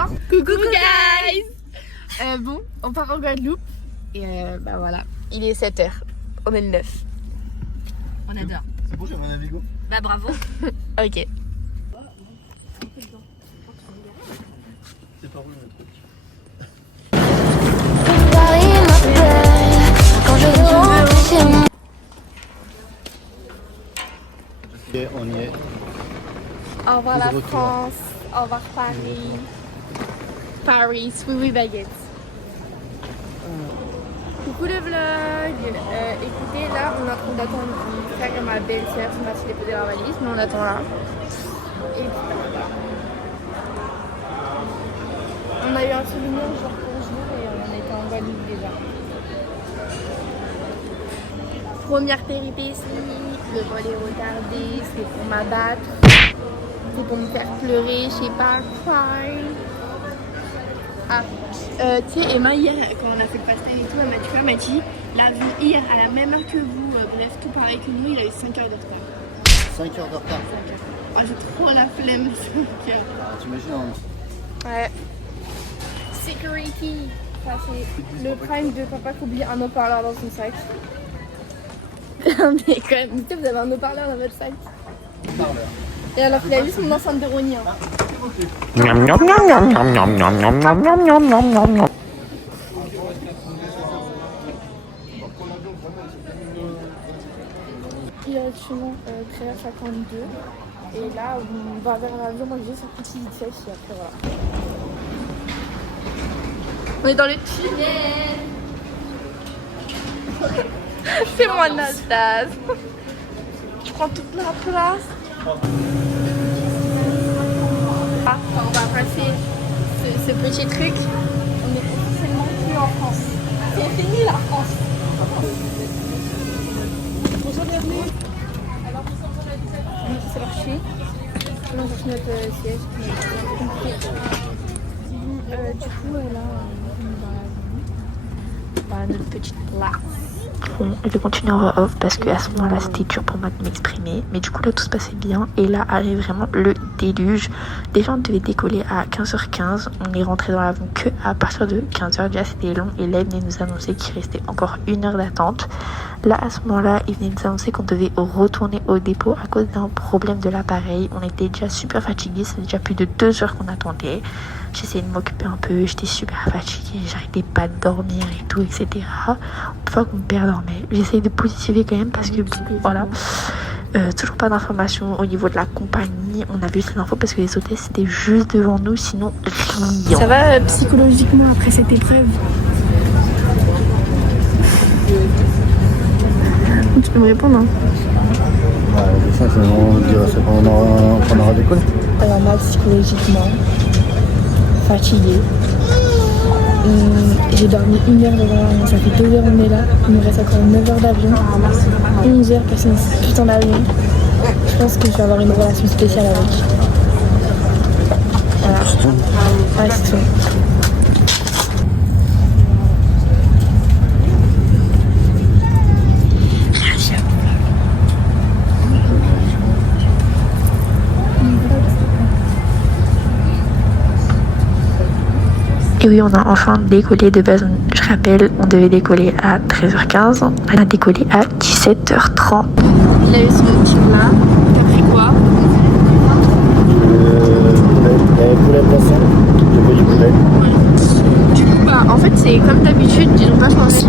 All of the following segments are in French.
attends. Coucou guys. Bon, on part en Guadeloupe. Et bah voilà, il est 7h. On est le 9. On adore. C'est bon, j'avais un Navigo. Bah bravo. Ok. C'est pas bon le truc. Quand je rentre chez moi. Ok, on y est. Au revoir la De retour. France. Au revoir Paris. Paris, oui oui baguette. Coucou le vlog. Écoutez, là on est en train d'attendre mon frère et ma belle-sœur sont partis déposer leur valise, mais on attend là. Et puis voilà. On a eu un souvenir jour pour jour et on était en Guadeloupe déjà. Première péripétie, le vol est retardé, c'est pour m'abattre, c'est pour me faire pleurer, je sais pas, cry. Ah, tu sais, Emma, hier, quand on a fait le pastel et tout, elle m'a dit, l'avion hier, à la même heure que vous, bref, tout pareil que nous, il a eu 5 heures de retard. 5 heures de retard. Ah, j'ai trop la flemme, 5 heures. T'imagines Ouais. Security. Ça, c'est le prime de papa qui oublie un haut-parleur dans son sac. Mais quand même, vous avez un haut-parleur dans votre sac. Et alors qu'il a juste mon enceinte de Ronnie. Hein. Direction Créa 52. Et là, on va vers l'avion. Moi, je vais sur petit vitesse. Et après, voilà. On est dans le tunnel. C'est moi, Nastas. Je prends toute la place. Ah, on va passer ce petit truc. On est officiellement plus en France. C'est fini la France. Bonjour, bienvenue. C'est leur chier. On cherche notre siège. Du coup, là, on est dans notre petite place. Bon, je vais continuer en voix off parce qu'à ce moment-là c'était dur pour moi de m'exprimer, mais du coup là tout se passait bien et là arrive vraiment le déluge. Déjà on devait décoller à 15h15, on est rentré dans l'avion que à partir de 15h, déjà c'était long et là il venait nous annoncer qu'il restait encore 1 heure d'attente. Là à ce moment-là il venait nous annoncer qu'on devait retourner au dépôt à cause d'un problème de l'appareil. On était déjà super fatigués, c'est déjà plus de 2 heures qu'on attendait. J'essayais de m'occuper un peu, j'étais super fatiguée, j'arrêtais pas de dormir et tout, etc. Une fois que mon père dormait, j'essayais de positiver quand même parce que voilà, toujours pas d'informations au niveau de la compagnie. On a vu ces infos parce que les hôtesses étaient juste devant nous, sinon rien. Ça va psychologiquement après cette épreuve? Tu peux me répondre hein? Ouais, ça, c'est quand on aura décollé. Alors moi psychologiquement fatiguée. J'ai dormi 1 heure devant l'avion, ça fait 2 heures on est là, il nous reste encore 9 heures d'avion, 11 heures personne tout en avion. Je pense que je vais avoir une relation spéciale avec. Voilà. Ouais, c'est tout. Et oui, on a enfin décollé. De base, je rappelle, on devait décoller à 13h15. On a décollé à 17h30. Il a eu son petit plat. T'as pris quoi? Poulet poisson. J'ai pris du poulet. Du coup, bah, en fait, c'est comme d'habitude, ils ont pas changé.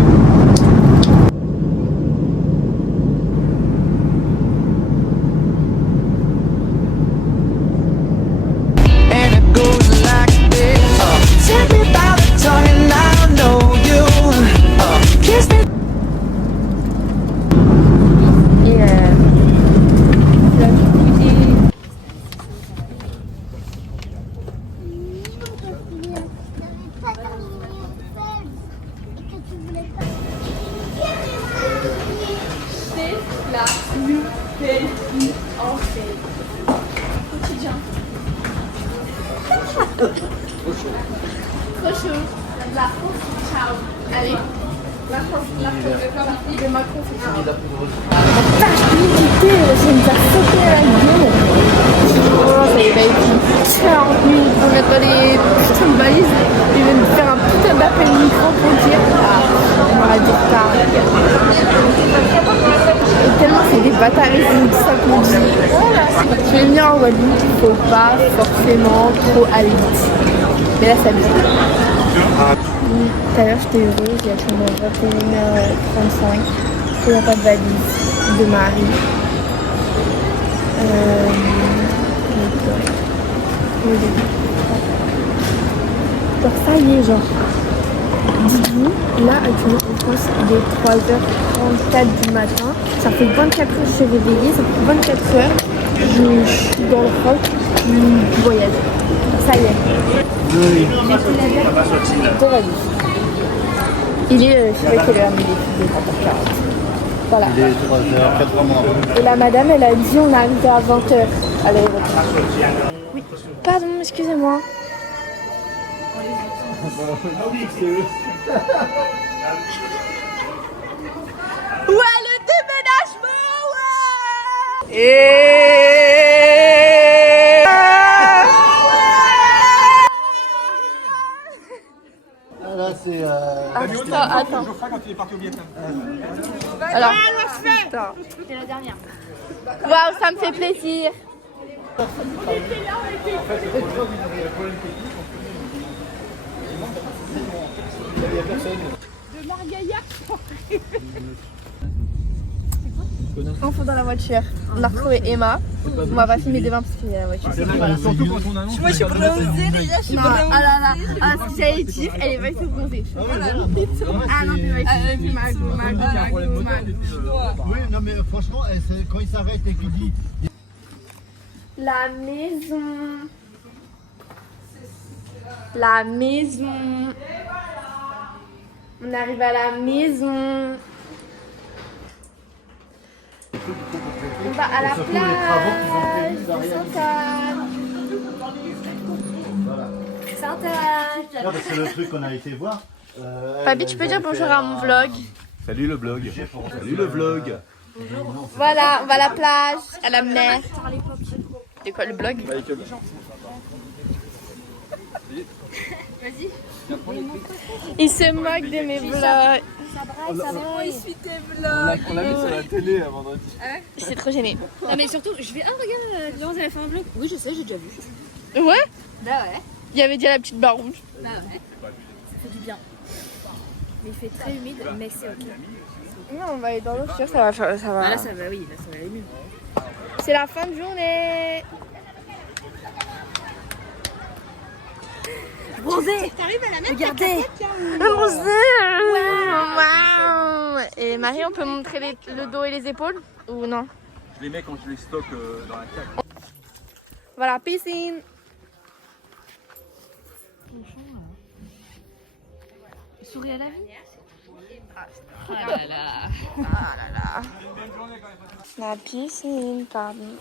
La nouvelle vie en fait. Quotidien. Trop chaud. La France, ciao. Allez. La France, de Macron, c'est ciao. Vache, l'unité, c'est une faire sauter la gueule. Oh, ça y est, bah, 40 minutes pour mettre les... Putain, il veut me faire un putain d'appel micro pour dire on aura du retard. Et tellement c'est des bâtards ici, tout ça pour dire voilà, quand tu veux venir en Guadeloupe, il faut pas forcément trop aller vite. Mais là ça vient. Tout à l'heure j'étais heureuse, il y a actuellement 21h35. Il n'y a pas de valise de Marie. Genre ça y est, genre. Dites-vous, là actuellement en France il est 3h34 du matin. Ça fait 24 heures que je suis réveillée, ça fait 24 heures. Je suis dans le rock du voyage. Ça y est. J'ai pris l'avion. Deux valises. Il est, je sais pas quelle heure, mais il est 20h40. Voilà. Il est 3h80. Et la madame, elle a dit on arrive à 20h à l'aéroport. Oui, pardon, excusez-moi. Ouais, le déménagement, ouais. Là, c'est. Attends. Alors, C'est la dernière. waouh, ça me fait plaisir. On faut dans la voiture. On a retrouvé Emma. On va pas filmer devant parce qu'il y a la voiture. Voilà. Surtout quand on annonce. Moi je suis bronzée déjà, je suis Non, bronzée. ah là là, ah, ce que j'allais dire, elle est pas du tout bronzée. Ah non, mais ouais, Oui, non, mais franchement, quand il s'arrête et qu'il dit. La maison. La maison. On arrive à la maison. On va à la Surtout les travaux qu'ils ont plage prévus de derrière. Sainte-Anne. Non, parce que le truc qu'on a été voir. Papi, tu peux dire bonjour à mon vlog. Salut le blog. Salut le vlog. Voilà, on va à la plage, à la mer. C'est quoi le blog? Il se moque de mes vlogs. On l'a mis sur la télé vendredi. C'est trop gêné. Non mais surtout, je vais regarde, Laurence elle a fait un vlog. Oui je sais, j'ai déjà vu. Ouais? Bah ouais, Il y avait déjà la petite barre rouge. bah ouais. Ça fait du bien. Mais il fait très humide, mais c'est ok. Non, on va aller dans l'eau, je suis sûre que ça va faire. Ça Bah va. là ça va, oui, là ça va aller mieux. C'est la fin de journée. Bronzée. T'arrives à la mer. Regardez. Waouh. Et Marie, on peut montrer le dos et les épaules? Ou non? Je les mets quand je les stocke dans la cave. Voilà, piscine. Souris à la vie. La piscine, pardon.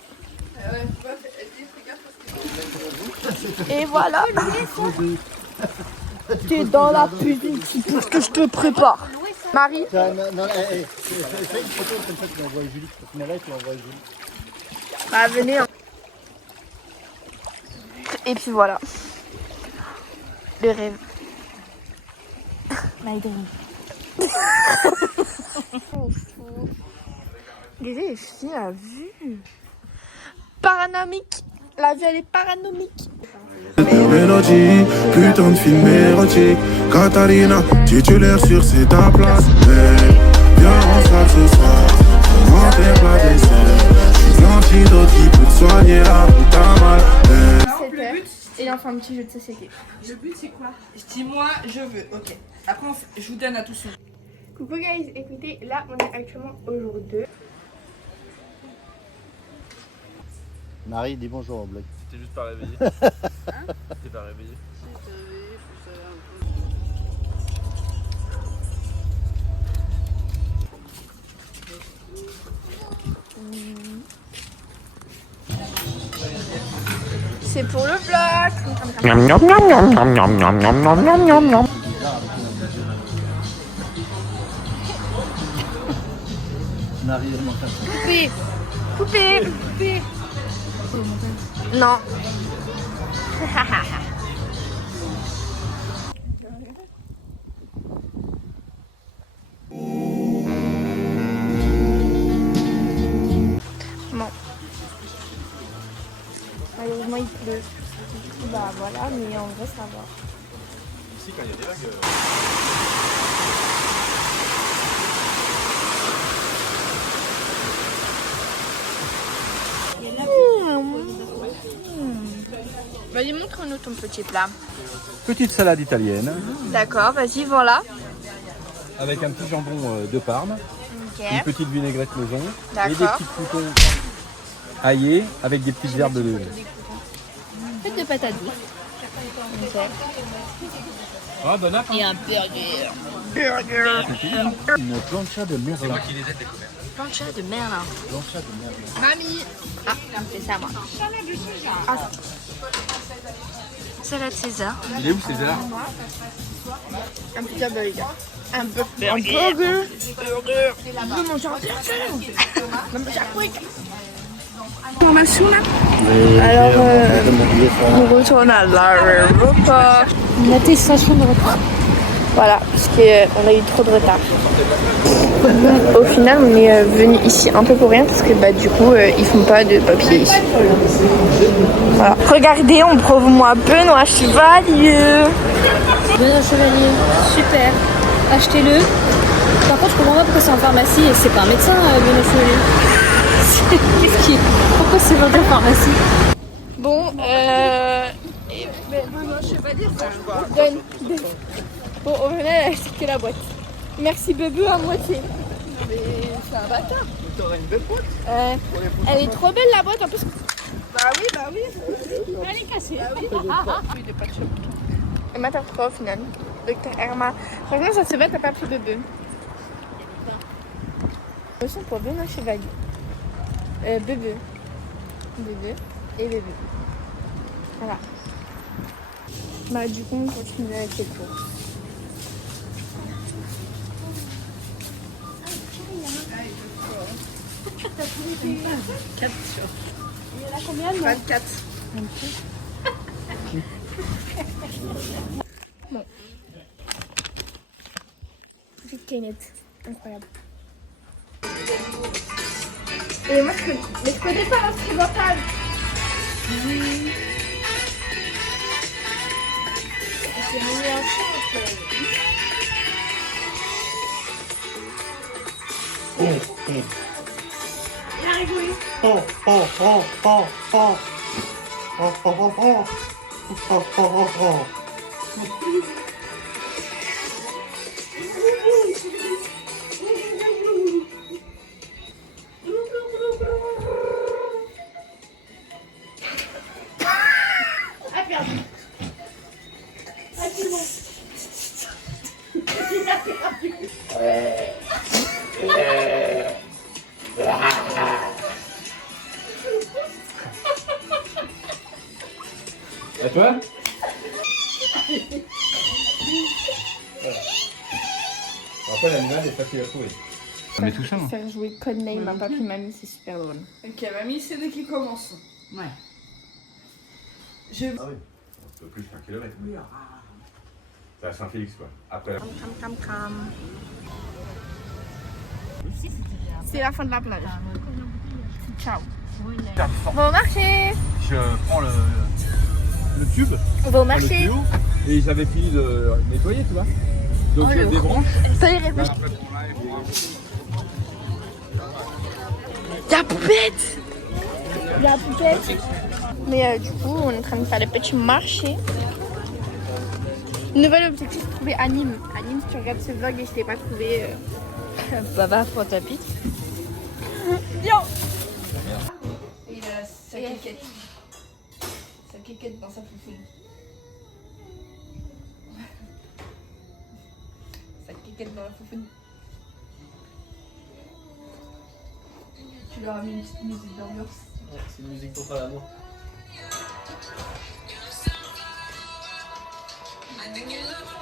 Et voilà. T'es dans la piscine, c'est ce que je te prépare. Marie. Non, fais une photo comme ça, tu l'envoies à Julie. Tu mets là, tu l'envoies à Julie. Bah venez. Hein. Et puis voilà. Le rêve. My dream. Les filles, la vue. Paranomique. La vue, elle est paranomique. Mélodie, putain de film érotique. Katharina, titulaire sur c'est ta place. Hey, viens en salle ce soir. Monter plat dessert. J'suis l'antidote qui peut te soigner la peau t'as mal. Hey. Et on fait un petit jeu de société. Le but c'est quoi? Je dis moi je veux, ok. Après je vous donne à tous. Coucou guys, écoutez, là on est actuellement au jour 2. Marie, dis bonjour au blog. T'es juste pas réveillé. T'es pas réveillé. C'est pour le vlog. Marie, elle manque un peu. Coupé. Coupé. Non. devrait savoir. Ici, quand il y a des vagues. Vas-y, montre-nous ton petit plat. Petite salade italienne, D'accord, vas-y, voilà. avec un petit jambon de Parme, Ok. une petite vinaigrette maison, et des D'accord. petits croutons aillés avec des petites herbes de Faites de patates douces. Ah, bon app. Et un burger. Une plancha de merlan. Plancha de merlin. Mamie. Ah, c'est ça, moi. Salade César. Il est où César? Un petit burger. Un burger. Je veux manger un burger. Je veux manger un quick. On va sous là. Alors, on retourne à l'aéroport. Une attestation de repas. Voilà, parce qu'on a eu trop de retard. Au final, on est venu ici un peu pour rien parce que bah, du coup, ils font pas de papier ici. Voilà. Regardez, on prouve moi Benoît Chevalier. Benoît Chevalier, super. Achetez-le. Par contre, je comprends pas pourquoi c'est en pharmacie et c'est pas un médecin, Benoît Chevalier. Qu'est-ce qui est... Pourquoi c'est vendu en pharmacie? Bon, Benoît Chevalier, donne. Bon, au final, elle a acheté la boîte. Merci Bebe à moitié. Non mais c'est un bâtard. T'aurais une belle boîte. Elle est trop belle la boîte en plus. Bah oui. Elle est cassée. Bah oui. Il est pas de choc. Et ma t'as trop au final. Docteur Herma. Franchement, ça se va, t'as pas pris Bebe. Leçon pour Benoît Chevalier. Bebe et Bebe. Voilà. Bah du coup, on continue avec les cours. Il y en a combien? 24. Bon. Petite canette. Incroyable. Et moi, je connais pas l'instrumental. C'est mis en chant. Il a rigolé. Et toi? Après, l'animal est facile à trouver. On met tout ça, non? Faire jouer Codename à Papy Mamie, c'est super drôle. Ok, mamie, c'est nous qui commençons. Ouais. Je... Ah oui, un peu plus qu'un kilomètre. C'est à Saint-Félix, quoi. Après la... C'est la fin de la plage. Ciao. Bon marché. Je prends le tube, Bon le marché. tuyau, et ils avaient fini de nettoyer, tu vois. Donc je débranche. Ça y est, la poupette. La poupette. Mais du coup, on est en train de faire le petit marché. Nouvel objectif, trouver Anime. Anime, si tu regardes ce vlog et je t'ai pas trouvé... Baba, prends ta pique. Bien. Il a sa quéquette. Sa quéquette dans sa foufoune. Sa quéquette dans la foufoune. Tu leur as mis une petite musique d'ambiance. Ouais, c'est une musique pour faire l'amour. I think you love